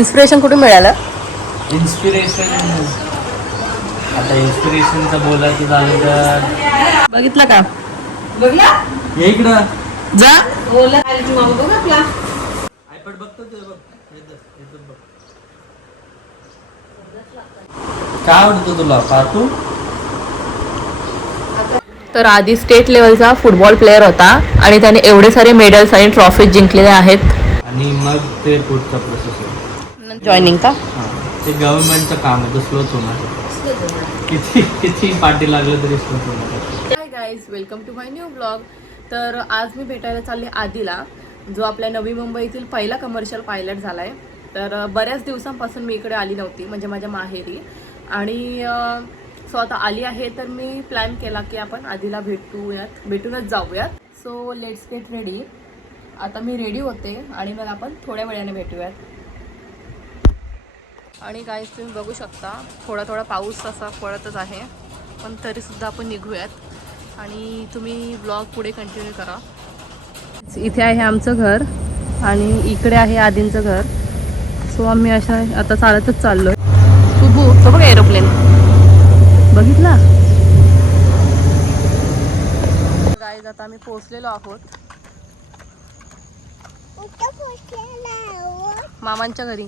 Inspiration कुठून मिळालं? Inspiration आता इन्स्पिरेशनचं बोलायचं झालं तर बघितलं का? बघला हे इकडं जा आयपॅड बघतो ते बघ येतच बघ. काय आवडतं तुला पाहतो? तर आधी स्टेट लेवलचा फुटबॉल प्लेअर होता आणि त्याने एवढे सारे मेडल्स आणि ट्रॉफीज जिंकलेले आहेत. आणि मग ते पुढचा प्रोसेस आहे जॉईनिंग का? ते गव्हर्नमेंटचं काम आहे, तर स्लोच होणार. किती पाठी लागलं तरी स्लोच होणार. Hi guys, welcome to my new blog. तर आज मी भेटायला चालले आदिला, जो आपल्या नवी मुंबईतील पहिला कमर्शियल पायलट झाला आहे. तर बऱ्याच दिवसांपासून मी इकडे आली नव्हती, म्हणजे माझ्या माहेरी. आणि सो आता आली आहे, तर मी प्लॅन केला की आपण आदिला भेटूनच जाऊयात. So let's get ready. आता मी रेडी होते आणि मग आपण थोड्या वेळाने भेटूयात. आणि गाईज तुम्ही बघू शकता थोडा थोडा पाऊस असा पडतच आहे, पण तरीसुद्धा आपण निघूयात आणि तुम्ही ब्लॉग पुढे कंटिन्यू करा. इथे आहे आमचं घर आणि इकडे आहे आदींचं घर. सो आम्ही अशा आता चालतच चाललोय. तू तो बघ एरोप्लेन बघितला. गाईज आता आम्ही पोहोचलेलो आहोत मामांच्या घरी.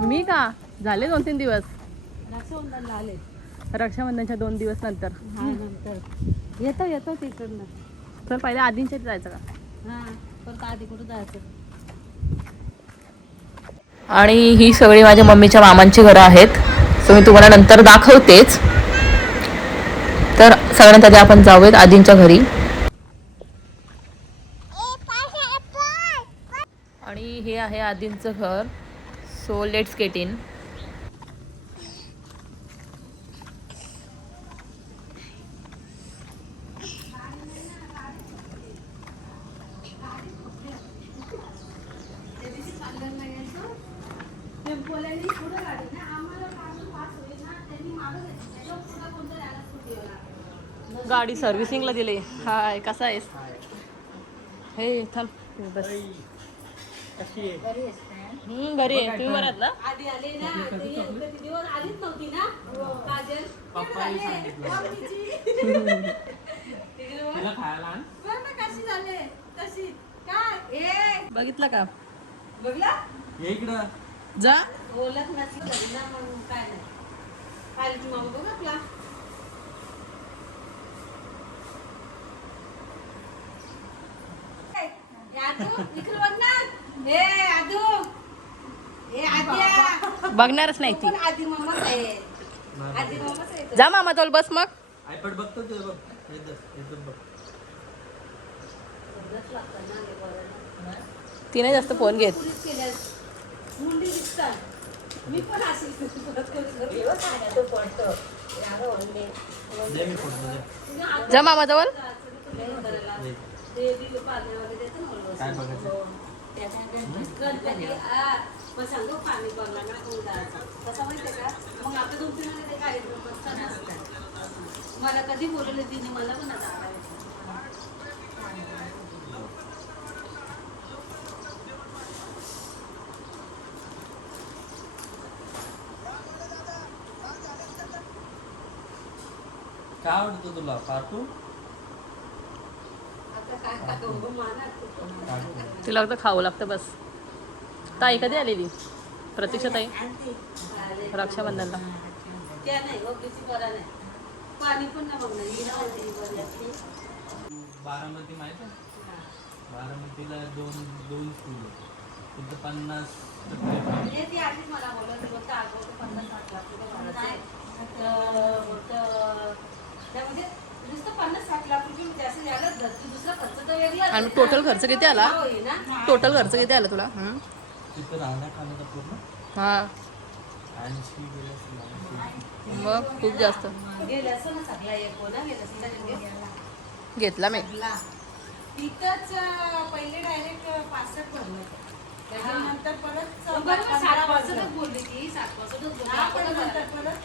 मी का झाले 2-3 दिवस. रक्षाबंधनच्या 2 दिवस नंतर येतो तिकडनं. तर पहिले आधींच्या इथे जायचं का? परत आधी कुठं जायचं? आणि ही सगळी माझ्या मम्मीच्या मामांची घरं आहेत. सो मी तुम्हाला नंतर दाखवतेच. तर सगळ्यात आधी आपण जाऊयात आधींच्या घरी. आणि हे आहे आधींचं घर. So let's get in. गाडी सर्व्हिसिंगला दिली. हाय, कसा आहेस? हे थांब बस. बरी आहे. तुम्ही बरात ना? आधी आले ना, किती दिवस आलीच नव्हती ना काजल. पप्पाही सांगितलं तिला खायला आण. कशी झाले कशी काय बघितलं का? बघला हे इकडं जा. बोलत नसलं ना म्हणून काय नाही. आलीची मामा बघ आपला. बघणारच नाही ती. आधी मम्माच आहे. आधी मम्माच आहे. जा मामा तोल बस. मग आयपॅड बघतो ते बघ येतच बघ. तिने जास्त फोन घेत. मुंडी दिसतात. मी पण अशी दे मी फोटो दे. जा मामा जवळ. काय बघायचं? गणपती मग सांगू पाणी बघला ना उदाहरण कसं माहितीये का. मग आपल्या 2-3 महिने कार्यक्रम बसताना असतात. मला कधी बोलवले तिने मला पण आता काय आवडतं तुला पाहतो? तिला फक्त खावं लागतं बस. ताई कधी आलेली? प्रतीक्षा ताई रक्षाबंधनला. त्या नाही ओकेची बरा नाही. पाणी पण नाही बघणार. बारामती माहिती आहे? बारामतीला दोन स्कूल आहे. तिथं 50% ती आधीच मला बोलत होतं अगोदर 50-60 लाख रुपये भरायचे. त्यामध्ये नुसतं 50-60 लाख रुपये म्हणजे असं यायला दुसरा खर्च तर वेगळा. आणि टोटल खर्च किती आला? टोटल खर्च किती आला तुला? तिथं राहण्या खाण्याचा पूर्ण हा 80 गेलं. मग खूप जास्त गेलं असं ना सगळा एक कोणा गेलं घेतला मी. तिथंच पहिले डायरेक्ट 65 भरले. त्याच्यानंतर परत बरोबर 7 15 वाजताच बोलली ती 7 वाजताच बोलली. हा, पण नंतर परत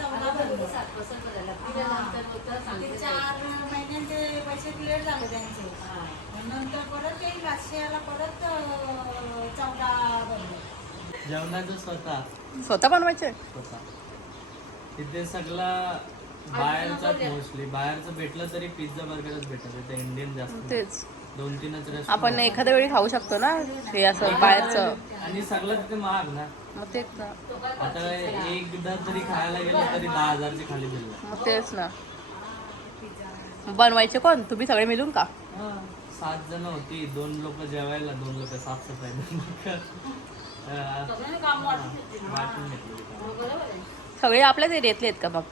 14 भरले. 7 वाजता बघायला तिला नंतर होतं ते सांगते 4 महिन्यांचे पैसे क्लिअर झाले त्यांचे. हा. नंतर परत येईल राष्ट्रीयाला परत 14 भरले. जेवणाचं स्वतः स्वतः बनवायचे स्वतः तिथे सगळं बाहेरचाच मोस्टली बाहेरचं भेटलं तरी पिझ्झा बर्गरच भेटत ते इंडियन जास्त तेच 2-3च रेस्ट आपण एखाद्या वेळी खाऊ शकतो ना हे असं बाहेरचं. आणि सगळं तिथे महाग ना. मग तेच ना. आता एकदा तरी खायला गेलं तरी 10,000ची खाली दिलं. मग तेच ना. बनवायचे कोण तुम्ही सगळे मिळून का? 7 जण होती. 2 लोक जेवायला 2 लोक साफसफाई 2 लोक सगळ्यांनी काम वाटून घेतली. वाटून घेतली. बरोबर आहे. सगळे आपल्याच एरियातले आहेत का मग?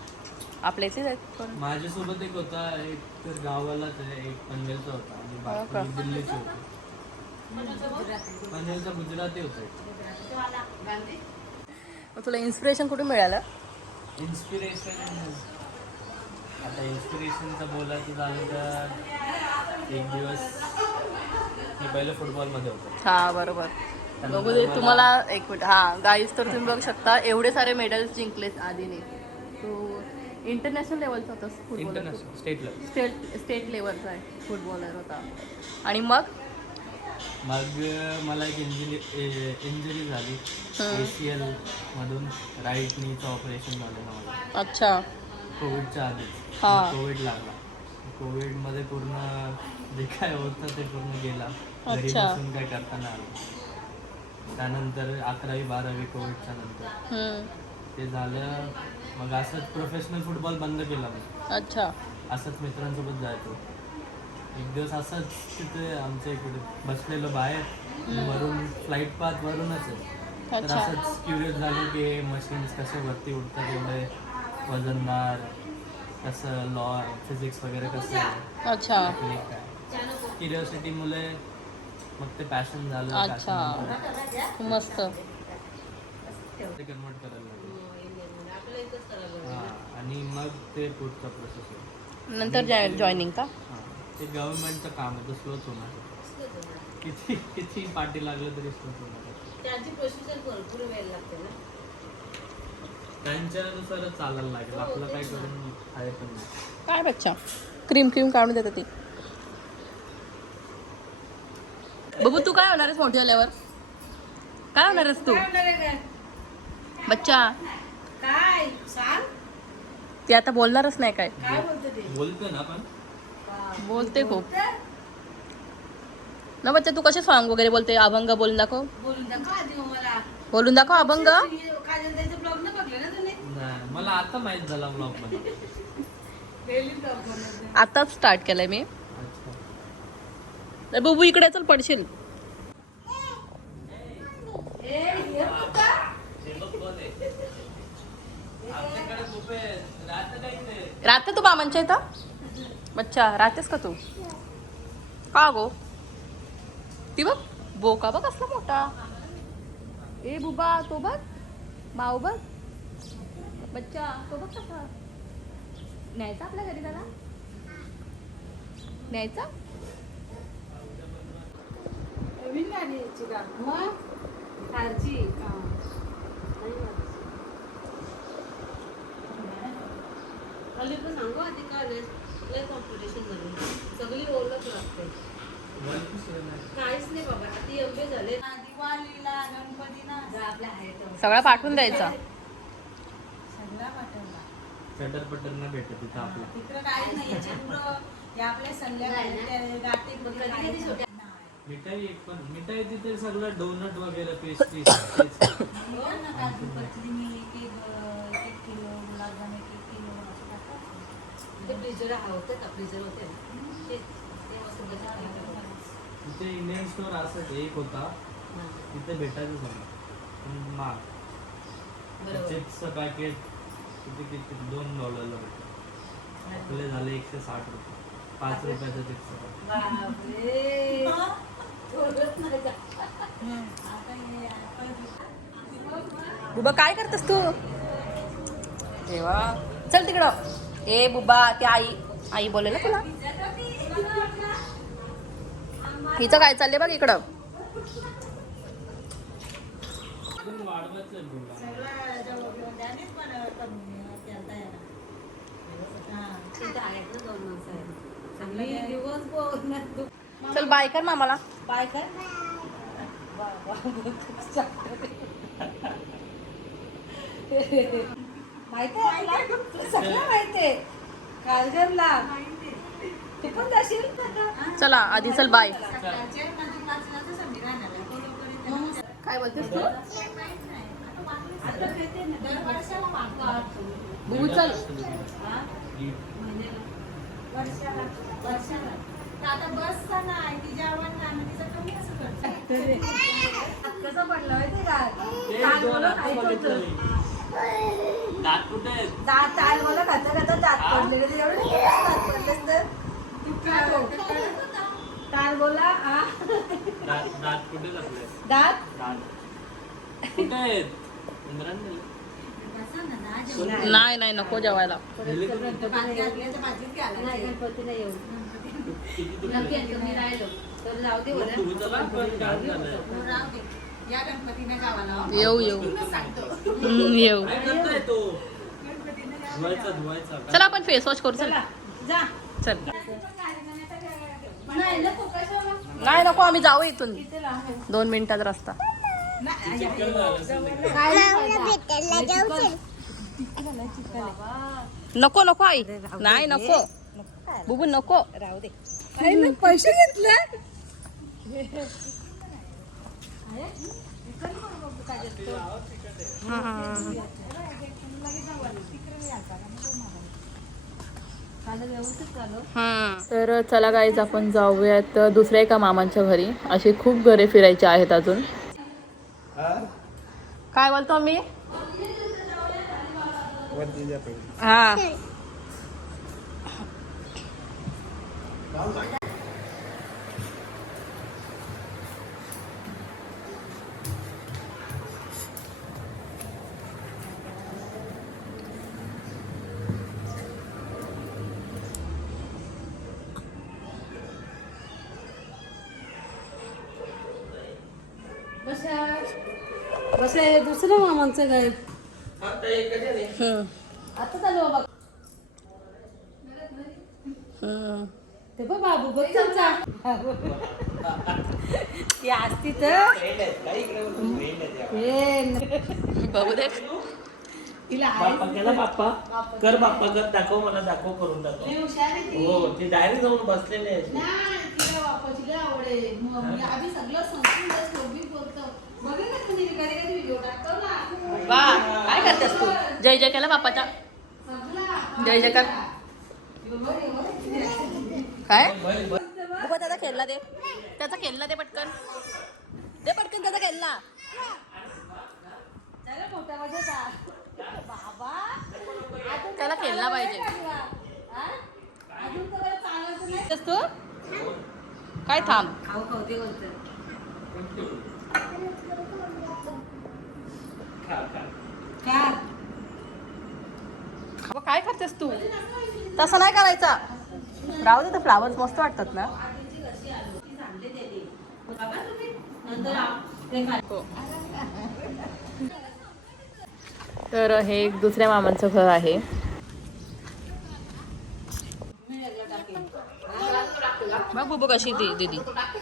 आपल्या इथेच आहेत पण. माझ्यासोबत एक होता एक तर गावालाच आहे एक पनवेलचा होता आणि हो का? बाकी दिल्लीचे होते. पनवेलचा गुजराती होता. गांधी मग तुला इन्स्पिरेशन कुठून मिळालं? इन्स्पिरेशन आता इन्स्पिरेशनचं बोलायचं झालं तर एक दिवस मी पहिलं फुटबॉलमध्ये होतो. हा बरोबर. बघू दे तुम्हाला एक मिनिट. हा गाईज तर तुम्ही बघू शकता एवढे सारे मेडल्स जिंकलेत आधीने. तो इंटरनॅशनल लेवलचा होता footballer. International state level state लेवलचा आहे फुटबॉलर होता. आणि मग मग मला एक इंजुरी झाली ACL मधून राईट नीचं ऑपरेशन झालं मला अच्छा. कोविडच्या आधीच. हा. कोविड लागला. कोविडमध्ये पूर्ण जे काय होतं ते पूर्ण गेला. घरी अच्छा. बसून काय करता नाही आलं. त्यानंतर 11वी-12वी कोविडच्या नंतर ते झालं. मग असंच प्रोफेशनल फुटबॉल बंद केला मी. अच्छा. असंच मित्रांसोबत जायचो. एक दिवस असंच तिथे आमच्या इकडे बसलेलो बाहेर वरून फ्लाईट पाथ वरूनच आहे. तर अच्छा. असंच क्युरियस झालो की हे मशीन्स कसे वरती उडतात एवढे वजनदार कसं लॉ फिजिक्स वगैरे कसं आहे अच्छा. टेक्निक काय क्युरियोसिटी मुले मग ते पॅशन झालं. अच्छा. मस्त. ते कन्वर्ट करायला लागलं. आपल्याला इथंच करायला हां आणि मग ते पुढचा प्रोसेस आहे. नंतर जॉईनिंग का? हां ते गव्हर्नमेंटचं काम आहे तर स्लोच होणार. किती पाठी लागलं तरी स्लोच होणार. त्याची प्रोसिजर भरपूर वेळ लागते ना. त्यांच्यानुसारच चालायला लागेल. आपलं काय करून खायचं नाही. काय बच्चा क्रीम काढून देते ती. बघू तू काय होणार आहेस मोठी झाल्यावर? काय होणार आहेस तू बच्चा? काय सांग ती आता बोलणारच नाही काय. काय बोलते ते? बोलतो ना पण बोलते खूप ना बच्चा. तू कसे सॉंग वगैरे बोलते? अभंग बोलून दाखव. बोलून दाखव आधी मग मला. बोलून दाखव अभंग. काजल त्याचं ब्लॉग न बघलं ना तुम्ही? नाही, मला आता माहित झाला ब्लॉग बनव. डेली ब्लॉग बनवते. आताच स्टार्ट केलंय मी. अच्छा. तर बुबू इकडे चल पडशील. ए हे बघा. आमच्याकडे खूप आहे. राहतं काय ते? राहते तू मामांच्या इथं? बच्चा राहतेस का तू? का गो? ती बघ बोका बघ असला मोठा. ए बुबा तो बघ. माऊ बघ. बच्चा तो बघ कसा. न्यायचा आपल्या घरी त्याला? न्यायचा? नवीन गाडी यायची का? मग कारची. हल्ली पण सांगू आधी का लय कॉम्पिटिशन झाली. सगळी ओळख लागते. काहीच नाही बाबा. आता एवढे झाले. दिवाळीला गणपतीला जा आपल्या आहेत. सगळा पाठवून द्यायचा. सगळा पाठवला. चटर पटर नाही भेटत तिथं आपलं. तिकडं काहीच नाही. चिंब्र हे आपल्या संध्याकाळी गाठी वगैरे काहीच नाही. मिठाई एक पण मिठाई तिथे सगळं डोनट वगैरे पेस्ट्री. हो ना, काजू कतली मी एक किलो गुलाबजाम 1 किलो असं टाकायचं. ते फ्रीजर होते का? फ्रीजर होते ना ते मस्त बघा. तिथे इंडियन स्टोअर असं एक होता तिथे भेटायचं सगळं पण महाग. बरोबर. चिप्सचं पॅकेट किती $2 भेटतं. आपले झाले 160 रुपये. 5 रुपयाचं चिप्सचं पॅकेट. बापरे. थोडंच नाही का? आता हे बुबा काय करतेस तू? देवा चल तिकडं. ए बुबा ती आई बोले ना तुला. हिचं काय चाललंय बघ इकडं. चांगलंच आहे बोलला. सगळं जेवण त्यानेच पण करून केलता याला. हा. तिथं आहेत ना 2 माणसं आहेत. चांगली दिवस बोल चल बाय कर मामाला. बाय कर. माहितीये तुला सगळं माहितीये. कालगरला तू पण जाशील ना. चला आधी चल बाय. सकाळचे म्हणजे 5 वाजता संधी राहणार आहे. कोलोपर्यंत काय बोलतेस तू? आता खेळते ना. दर वर्षाला मागतो. बुबू चल. हा? वर्षाला. तर आता बसचा नाही तिच्यावर नाही तिचं कमी असं करतो. कसं पडलं माहितीये का? ते ताल दोन बोलं आता खायचं बघितलं होतं. नाही. दात कुठे आहेत? दात ताल बोलं खाता दात पडले ते एवढे दात पडलेस तर तू काय हो? ताल बोला आ दात कुठे लागले? दात दात कुठे आहेत? इंद्रायणी दिले? नाही नको जेवायला. दिले तुम्ही? नाही गणपतीला येऊ. किती तुकडे? नक्की येतो, मी राहिलो तर जाऊ दे बरं. तू चला पण घाण झालंय. राहू दे. या गणपतीने गावाला येऊ येऊ येऊ. काय करतोय तो? धुवायचा. चला आपण फेस वॉश करू. चल जा. चल. नाही नको कशाला नाही नको आम्ही जाऊ इथून. 2 मिनिटात रस्ता. चिकन झालं. नको आई. नाही नको बुबू नको. राहू दे. पैसे घेतले तर चला गाईज आपण जाऊयात दुसऱ्या एका मामांच्या घरी. अशी खूप घरे फिरायची आहेत अजून. काय बोलतो मी? हा बस आहे दुसरं मामांचं घर. आता चालू बाबा. ते बघ बाबू बघ तुमचा. ती असती तर बघू दे. तिला बाप्पा केला बाप्पा कर बाप्पा कर दाखव मला दाखव करून दाखव. हो ते डायरेक्ट जाऊन बसलेले आहेत. तिला बाप्पाची लय आवड आहे. मग आम्ही सगळं संपून सोबी बोलतो. बघ ना तुम्ही कधी कधी व्हिडिओ टाकतो ना. बा काय करतेस तू? जय जय केला बाप्पाचा. जय जयकार. काय बाबा त्याचा खेळला दे. त्याचा खेळला दे पटकन. दे पटकन त्याचा खेळला. मोठा माझा बाबा त्याला खेळला पाहिजे. अजून तर बरं चालायचं नाही. तू काय थांब. खाऊ खाऊ ते बोलतं. का अगं काय करतेस तू? तसं नाही करायचा. राहू दे. तर फ्लावर्स मस्त वाटतात ना. हो. तर हे एक दुसऱ्या मामांचं घर आहे. बघ बुबू कशी ती दीदी बघितली.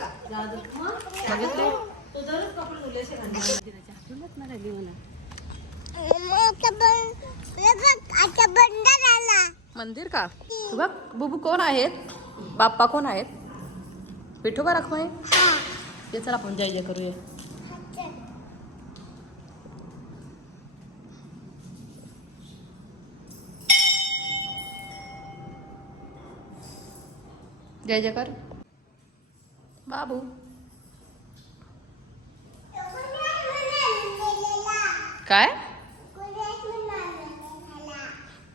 मंदिर का? तू बघ बुबू कोण आहेत? बाप्पा कोण आहेत? विठोबा रखमाई. ये चल आपण जय जय करूया. जय जय कर बाबू. काय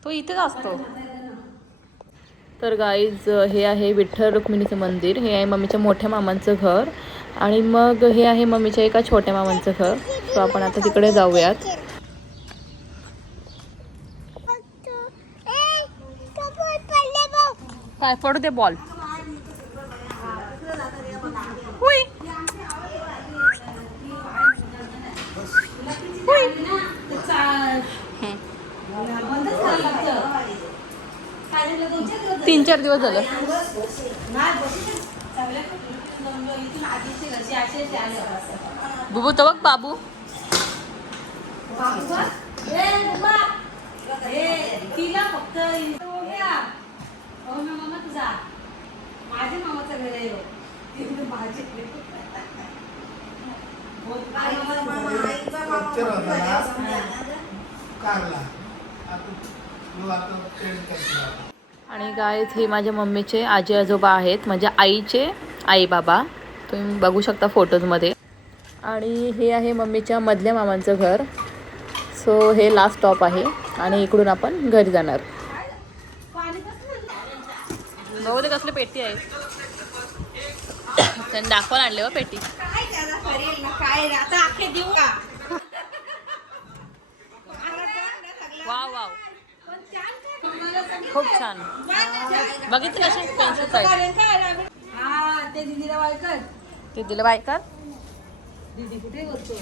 तो इथेच असतो. तर गाईज हे आहे विठ्ठल रुक्मिणीचं मंदिर. हे आहे मम्मीच्या मोठ्या मामांचं घर आणि मग हे आहे मम्मीच्या एका छोट्या मामांचं घर. सो आपण आता तिकडे जाऊयात. काय पडू दे बॉल. हुई. बंदच करायला लागतं. काय झालं, 2-4 दिवस झाले. 3-4 दिवस झालं. नाही बघितलं. चांगल्या इथून आधीचे घरचे असे आले होते. बुबू तर बघ बाबू. बाबू बघ. बुबा. तिला फक्त हो ना मामा तुझा. माझ्या मामाचं घर आहे हो. तिकडे माझे आणि गाईज हे माझ्या मम्मीचे आजी आजोबा आहेत, म्हणजे आईचे आई बाबा, तुम्ही बघू शकता फोटोजमध्ये. आणि हे आहे मम्मीच्या मधल्या मामांचं घर. सो हे लास्ट स्टॉप आहे आणि इकडून आपण घरी जाणार. बघू ते कसली पेटी आहे, त्यांनी दाखवायला आणले हो पेटी. वाव वाव, खूप छान. बघितलं कशी पेन्सिल साईड. ते दिदीला वाळकर. ते दिलं बायका. दीदी कुठे करतो.